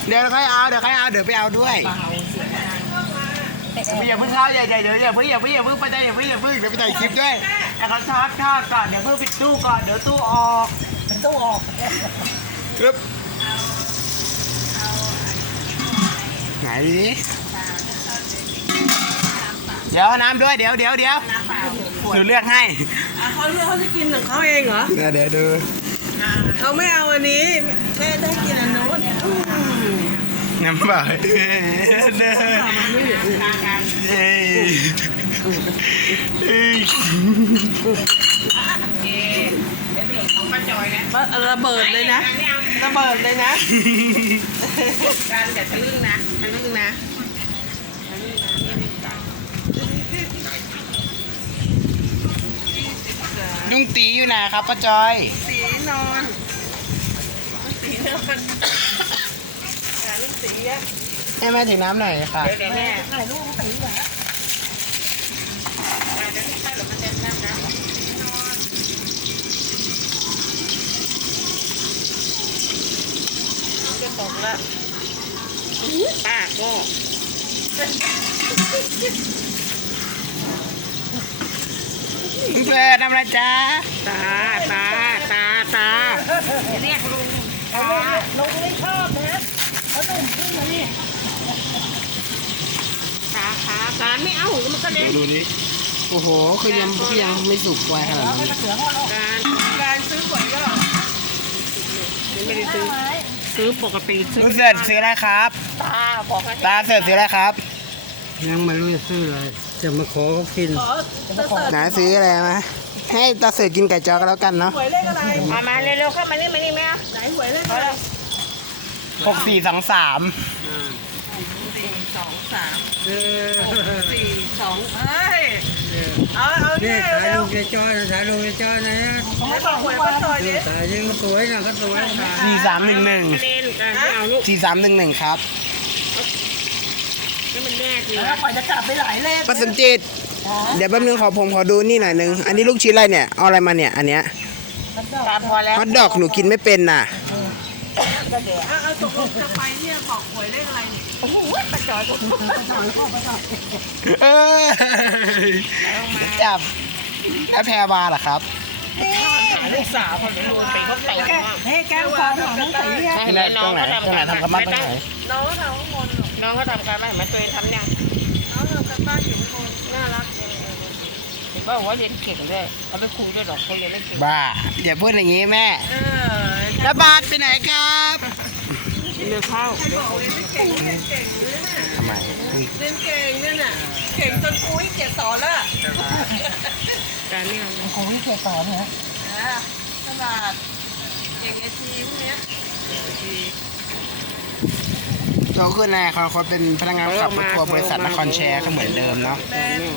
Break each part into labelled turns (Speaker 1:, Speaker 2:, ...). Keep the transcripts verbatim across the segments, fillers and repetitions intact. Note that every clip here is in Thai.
Speaker 1: เดี๋ยวค่อยเอาเดี๋ยวค่อยเอาเดี๋ยวไปเอาด้วยอย่าเพิ่งเข้าอย่าอย่าเดี๋ยวอย่าเพิ่งอย่าเพิ่งอย่าเพิ่งไปได้อย่าเพิ่งอย่าเพิ่งเดี๋ยวไปถ่ายคลิปด้วยแต่เขาทอดทอดก่อนเดี๋ยวเพิ่งปิดตู้ก่อนเดี๋ยวตู้ออกตู้ออกปึ๊บไหนดิเดี๋ยวน้ำด้วยเดี๋ยวเดี๋ยวเดี๋ยวหนูเลือกให้
Speaker 2: เขาเลือกเขาจะกินของเขาเองเหรอ
Speaker 1: เดี๋ยวเดี๋ยวดู
Speaker 2: เขาไม่เอาอันนี้แม่ได้กินอันโน้น
Speaker 1: น้ำบ่อยเด้อเย้
Speaker 2: ระเบิดเลยนะระเบิดเลยนะการแต่ทะลึ่งนะทะลึ่งนะ
Speaker 1: ลุงตีอยู่ไหนครับป้าจอย
Speaker 2: ตีนอนตีนอนลุงตีอ่ะ
Speaker 1: ให้แม่ถือน้ำหน่อยค่ะ
Speaker 2: เดี๋ยวแม่ถ่ายรูปตีเหรอจะตกละป้าก็
Speaker 1: เพื่อนทำอะไรจ้า
Speaker 2: ตาตาตาตาเรียกลุงตาลุงไม่ชอบนะเขาหนุ่มขึ้นมานี่ตาขาตาไม่เอามันก็เล็ก
Speaker 1: ดูดิโอ้โหคือยังคือยังไม่สุกไวขนาดนี้
Speaker 2: การการซื้อหวยก็ไม่ได้ซื้อซื้อปกติซื้อ
Speaker 1: เสร็จซื้ออะไรครับ
Speaker 2: ตาบอก
Speaker 1: ตาเสร็จซื้ออะไรครับ
Speaker 3: ยังไม่รู้จะซื้ออะไรจะมาขอเขากิน
Speaker 1: ไหนซื้ออะไรมาให้ตาเสร็จกินไก่จอกันแล้วกันเนาะ
Speaker 2: หวยเลขอะไรมามาเร็วๆเข้ามานี่มานี่แม่ไหนหวยเลขอะไร
Speaker 1: หกสี่สองสาม
Speaker 2: สี่สองสามสี่สองเฮ้ยเอาเอา
Speaker 3: นี่ถ่ายรูปจะจอยถ่ายรูปจะจอยนะ
Speaker 2: ไม่บอกหวยมาต่อยดิ
Speaker 3: ถ่ายยังสวยนะก็สวย
Speaker 1: สี่สามหนึ่งหนึ่งสี่สามหนึ่งหนึ่งครับ
Speaker 2: นี่มันแน่จริงแล้วขอจะกลับไปหลายเลข
Speaker 1: ป้าสมจิตเดี๋ยวแป๊บนึงขอผมขอดูนี่หน่อยนึงอันนี้ลูกชิ้นอะไรเนี่ยเอาอะไรมาเนี่ยอันเนี้ย
Speaker 2: พอแล้ว
Speaker 1: ฮอทดอกหนูกินไม่เป็นน่ะ
Speaker 2: เอาตกลงจะไปเนี่ยบอกหวยเลขอะไรเนี่ยโอ้โหปะจอยปะจอยพ่อปะจอย
Speaker 1: เออจับแล้วแพรวาเหรอครับ
Speaker 2: ลูกสาวเขาเป็นลูกตีเขาเตะเฮ้ยแก้วฟองของน้องตีเนี่ย
Speaker 1: ที่ไหนตรงไหนตรงไหนทำกระมัดตรงไหน
Speaker 2: น้องเขาทำข้างบนน้องเขาทำการบ้านเหมือนตัวเองทำยังน้องทำการบ้านอยู่ข้างบนน่ารักเด็กว่าว่าเรียนเก่งด้วยเอาไปคุยด้วยหรอกเขาเรียนไม่เก่ง
Speaker 1: บ้าอย่าพูดอย่างนี้แม่ระบาดไปไหนครับ
Speaker 2: เรือเข้าใครบอกเรียนไม่เก่งเรียนเก่งเลยน่ะ
Speaker 1: ทำไม
Speaker 2: เรียนเก่งเนี่ยน่ะเก่งจนอุ้ยเกียรติสอนละการเนี่ย
Speaker 1: ของวิเศษสอนเหรอ
Speaker 2: ตลาดเก่งไอทีพวกเนี้ย
Speaker 1: โตขึ้นแน่เขาเขาเป็นพนักงานขับรถทัวร์บริษัทนครแชร์ก็เหมือนเดิมเนาะ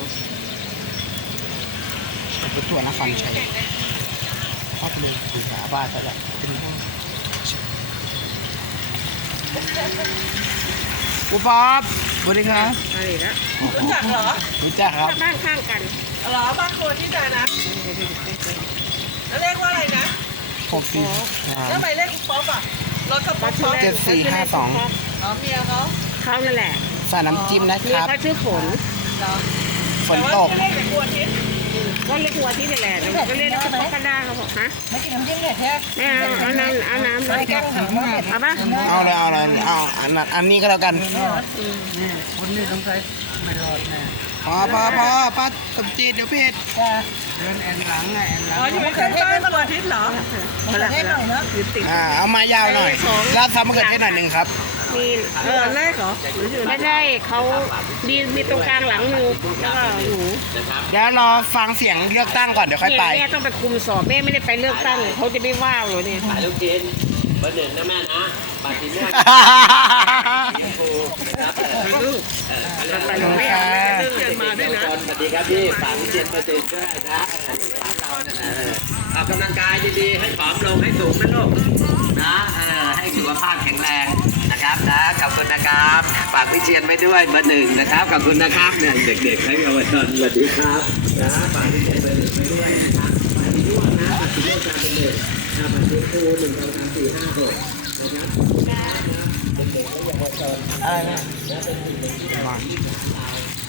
Speaker 1: รถทัวร์นครแชร์ชอบเลยถือหาบ้านซะแบบกูป๊อปสวัสดีครับ
Speaker 2: อะไรนะรู้จักเหรอ
Speaker 1: รู้จักครับ
Speaker 2: บ้านข้างกันเหรอบ้านโคนที่ไหนนะแล้วเลขว่าอะไรนะ
Speaker 1: หกสี่
Speaker 2: แล้วหมายเลขป๊อปอ่ะรถกับป๊อป
Speaker 1: เจ็ดสี่ห้าสอง
Speaker 2: อ๋อเมียเขาเขานั่นแหละ
Speaker 1: ใส่น้ำจิ้มนะครับ
Speaker 2: เขาชื่อฝน
Speaker 1: ฝนตก
Speaker 2: ก็เรียกหัวทิศก็เรียกหัวทิศนี่แหละก็เรียกเขาก็ได้เขาบอกฮะไม่กินน้ำจิ้มเลยแค่ไม่เอาเอาน้ำเอาน้ำเลยเอาปะ
Speaker 1: เอาเลยเอาเลยเอาอันนั้นอันนี้ก็แล้วกัน
Speaker 3: คนนี้ต้องใช้ไม่รอดแน่
Speaker 1: พอพอพอป้าสมจิตเดี๋ยวเพจ
Speaker 3: เดินแอนหลังไงแอนหลัง
Speaker 2: อ๋ออยู่ไม่เคยบ้านหัวทิศเหรอมะเขือเทศหน่อยนะ
Speaker 1: อ่าเอามายาวหน่อยแล้วทำมะเขือเทศหน่อยหนึ่งครับ
Speaker 2: มีเออแรกเหรอไม่ใช่เขามีมีตรงกลางหลังหนูแล้วก็หนู
Speaker 1: เดี๋ยวรอฟังเสียงเลือกตั้งก่อนเดี๋ยวค่อยไป
Speaker 2: แม่ต้องไปคุมสอบแม่ไม่ได้ไปเลือกตั้งเขาจะไม่ว่าเลยเนี่ย
Speaker 4: ถ่ายลูกชิ้นเบอร์หนึ่งนะแม่นะปาติโม่ถูกนะครับ
Speaker 2: ลูกไปเลยแม่เดินมาด้วยนะ
Speaker 4: สวัสดีครับพี่ฝังเจ็ดเปอร์เซ็นต์ด้วยนะฝังเราเนี่ยนะออกกำลังกายดีๆให้ผอมลงให้สูงนะลูกนะเออให้สุขภาพแข็งแรงนะครับนะขอบคุณนะครับฝากพี่เชียนไว้ด้วยเบอร์หนึ่งนะครับขอบคุณนะครับเนี่ยเด็กๆให้เยาวชนสวัสดีครับนะฝากพี่เชียนเบอร์หนึ่งไว้ด้วยนะครับฝากพี่ด้วงนะฝากพี่ด้วงการเป็นหนึ่งนะฝากพี่ครูหนึ่งสองสามสี่ห้าหกนะครับ
Speaker 1: อะไรเนี่ย
Speaker 3: บ้าน